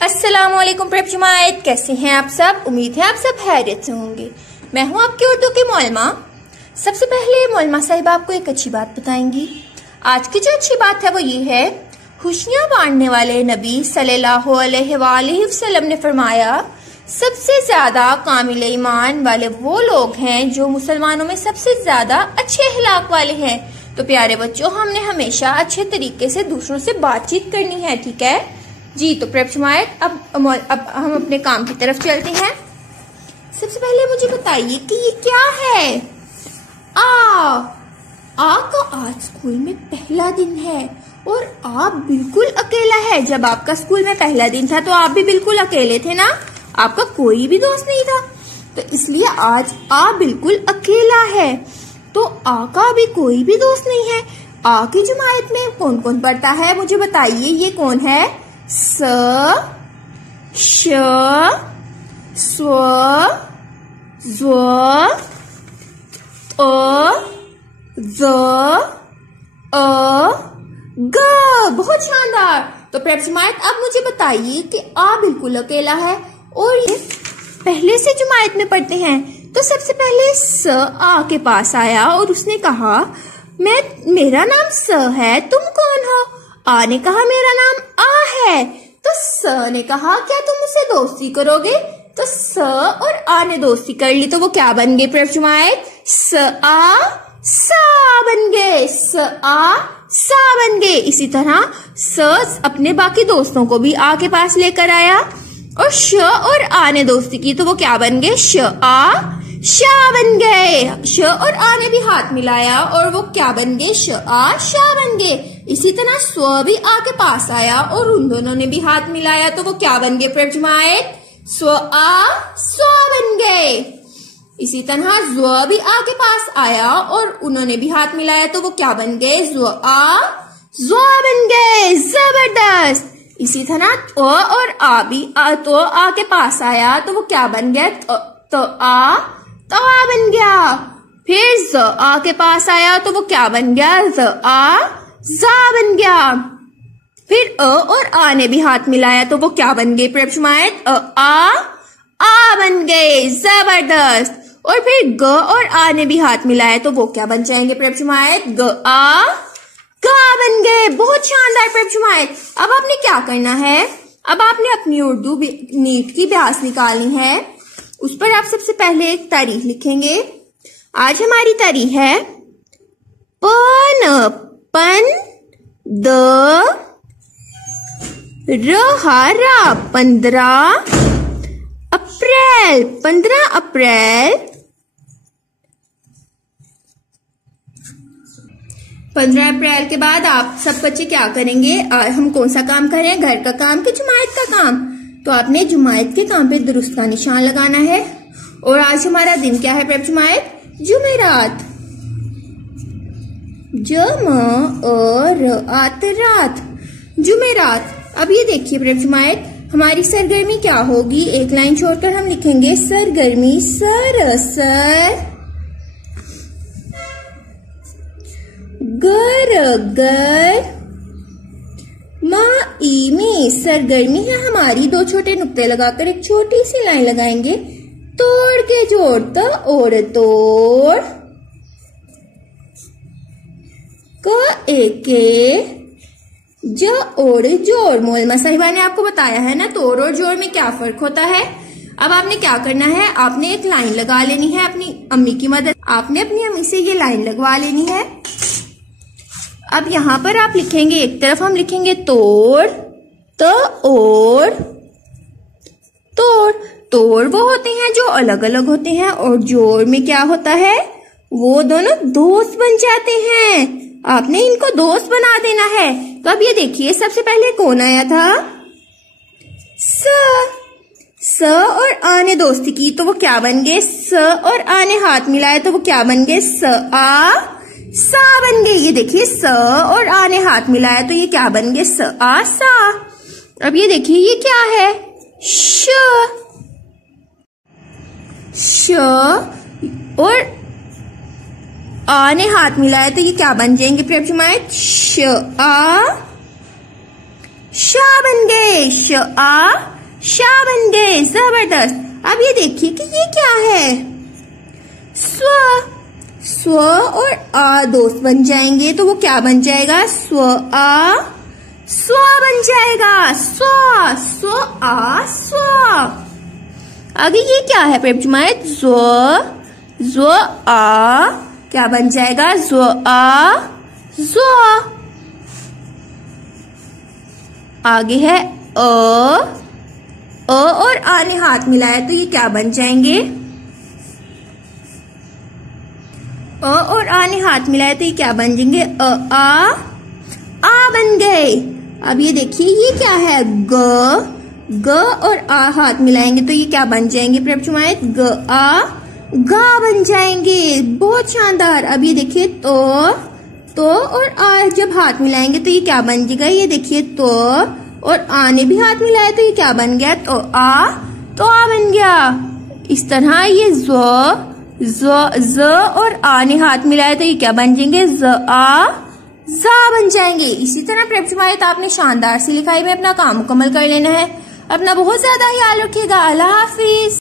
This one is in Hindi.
अस्सलामुअलैकुम प्रेप जमायत, कैसे हैं आप सब। उम्मीद है आप सब खैरियत से होंगे। मैं हूं आपकी उर्दू की मौलमा। सबसे पहले मौलमा साहिबा आपको एक अच्छी बात बताएंगी। आज की जो अच्छी बात है वो ये है, खुशियां बांटने वाले नबी सल्लल्लाहु अलैहि वसल्लम ने फरमाया, सबसे ज्यादा कामिल ईमान वाले वो लोग हैं जो मुसलमानों में सबसे ज्यादा अच्छे अखलाक वाले हैं। तो प्यारे बच्चों, हमने हमेशा अच्छे तरीके से दूसरों से बातचीत करनी है, ठीक है जी। तो प्रेप जमायत, अब हम अपने काम की तरफ चलते हैं। सबसे पहले मुझे बताइए कि ये क्या है। आ का आज स्कूल में पहला दिन है और आप बिल्कुल अकेला है। जब आपका स्कूल में पहला दिन था तो आप भी बिल्कुल अकेले थे ना, आपका कोई भी दोस्त नहीं था। तो इसलिए आज आ बिल्कुल अकेला है। तो आ का अभी कोई भी दोस्त नहीं है। आ की जमायत में कौन कौन पढ़ता है मुझे बताइए। ये कौन है? स, श, स्व, ज़, ज़, ग। बहुत शानदार। तो प्रेप जमायत, अब मुझे बताइए कि आ बिल्कुल अकेला है और ये पहले से जमायत में पढ़ते हैं। तो सबसे पहले स आ के पास आया और उसने कहा, मेरा नाम स है, तुम कौन हो? आ ने कहा, मेरा नाम आ है। तो स ने कहा, क्या तुम मुझसे दोस्ती करोगे? तो स और आ ने दोस्ती कर ली। तो वो क्या बन गए प्रेप जमायत? स आ सा बन गए। स आ सा बन गए। इसी तरह स अपने बाकी दोस्तों को भी आ के पास लेकर आया और श और आ ने दोस्ती की। तो वो क्या बन गए? श आ शा बन गए। श और आ ने भी हाथ मिलाया और वो क्या बन गए? श आ शा बन गए। इसी तरह स्व भी आ के पास आया और उन दोनों ने भी हाथ मिलाया। तो वो क्या बन गए प्रेप जमायत? स्व आ स्व बन गए। इसी तरह ज़ भी आ के पास आया और उन्होंने भी हाथ मिलाया। तो वो क्या बन गए? ज़ आ ज़ बन गए। जबरदस्त। इसी तरह तो और आ भी तो आ के पास आया। तो वो क्या बन गया? तो आ तवा बन गया। फिर ज आ के पास आया तो वो क्या बन गया? ज आ जा बन गया। फिर और आ ने भी हाथ मिलाया तो वो क्या बन गए प्रेप जमायत? आ बन गए। जबरदस्त। और फिर ग और आ ने भी हाथ मिलाया तो वो क्या बन जाएंगे प्रेप जमायत? ग आ गा बन गए। बहुत शानदार प्रेप जमायत। अब आपने क्या करना है? अब आपने अपनी उर्दू नीट की अभ्यास निकालनी है। उस पर आप सबसे पहले एक तारीख लिखेंगे। आज हमारी तारीख है पन द रहा 15 अप्रैल। 15 अप्रैल 15 अप्रैल के बाद आप सब बच्चे क्या करेंगे? हम कौन सा काम करें? घर का काम कि जुमायत का काम? तो आपने जुमायत के काम पे दुरुस्त का निशान लगाना है। और आज हमारा दिन क्या है प्रेप जमायत? जुमेरात। रात, जुमेरात। अब ये देखिए प्रेप जमायत, हमारी सरगर्मी क्या होगी? एक लाइन छोड़कर हम लिखेंगे सरगर्मी सर गर माई में। सरगर्मी है हमारी। दो छोटे नुक्ते लगाकर एक छोटी सी लाइन लगाएंगे। तोड़ के जोड़ता और तोड़ जोड़ जोड़। मौलमा साहिबा ने आपको बताया है ना तोड़ और जोड़ में क्या फर्क होता है। अब आपने क्या करना है? आपने एक लाइन लगा लेनी है अपनी अम्मी की मदद। आपने अपनी अम्मी से ये लाइन लगवा लेनी है। अब यहाँ पर आप लिखेंगे, एक तरफ हम लिखेंगे तोड़, और तोड़ वो होते हैं जो अलग अलग होते हैं और जोड़ में क्या होता है? वो दोनों दोस्त बन जाते हैं। आपने इनको दोस्त बना देना है। तो अब ये देखिए, सबसे पहले कौन आया था? स और आ ने दोस्ती की तो वो क्या बन गए? स और आ ने हाथ मिलाया तो वो क्या बन गए? स आ सा बन गए। ये देखिए, स और आ ने हाथ मिलाया तो ये क्या बन गए? स आ सा। अब ये देखिए, ये क्या है? श और आ ने हाथ मिलाया तो ये क्या बन जाएंगे प्रेप जमायत? श आ शा बन गए। गए, श आ शा बन गए, जबरदस्त। अब ये देखिए कि ये क्या है, स्व। स्व और आ दोस्त बन जाएंगे तो वो क्या बन जाएगा, स्व आ स्व बन जाएगा, स्व स्व आ स्व। आगे ये क्या है प्रेम जमायत, ज़्व आ क्या बन जाएगा, ज़्व आ ज़्व। आगे है अ और आ ने हाथ मिलाया तो ये क्या बन जाएंगे, अ और आ ने हाथ मिलाया तो ये क्या बन जाएंगे, आ बन गए। अब ये देखिए ये क्या है, ग और आ हाथ मिलाएंगे तो ये क्या बन जाएंगे प्रेम जमायत, ग आ गा बन जाएंगे, बहुत शानदार। अब ये देखिए तो और आ जब हाथ मिलाएंगे तो ये क्या बन जाएगा, ये देखिए तो और आ ने भी हाथ मिलाया तो ये क्या बन गया, तो आ बन गया। इस तरह ये ज और आ ने हाथ मिलाया तो ये क्या बन जाएंगे, ज आ जा बन जाएंगे। इसी तरह प्रेम जमायत आपने शानदार सी लिखाई में अपना काम मुकम्मल कर लेना है। अपना बहुत ज्यादा ख्याल रखिएगा। अल्लाह हाफिज।